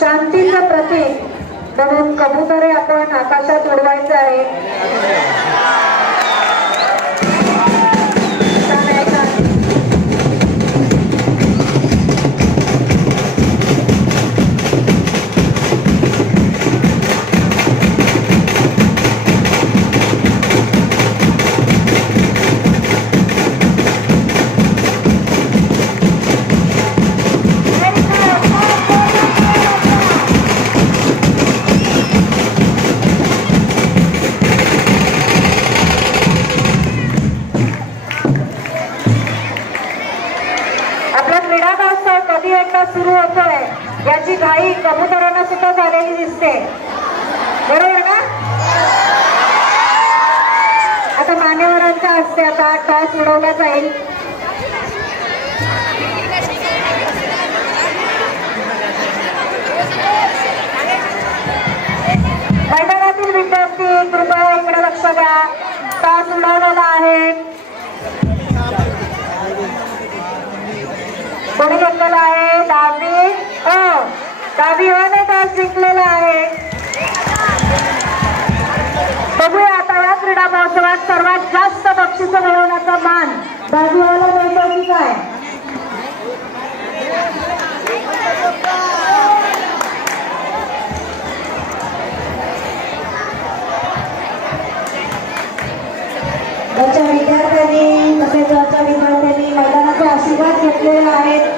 शांतीचं प्रतीक म्हणून कबुतरे महोत्सव एकदा सुरू होतोय. याची घाई कबुतरांना सुद्धा झालेली दिसते. बरोबर ना? आता मान्यवरांच्या हस्ते आता टॉस उडवला जाईल. मैदानातील विद्यार्थी कृपया इकडे लक्ष द्या. टॉस उडवलेला आहे. कोणी घेतलेला आहे. दहावी ने जिंकलेला आहे. बघूया आता या क्रीडा महोत्सवात सर्वात जास्त बक्षीस मिळवण्याचा मान दहावीवाला मिळतो की काय विद्यार्थ्यांनी तसेच विद्यार्थ्यांनी मैदानाचे आशीर्वाद घेतलेले आहेत.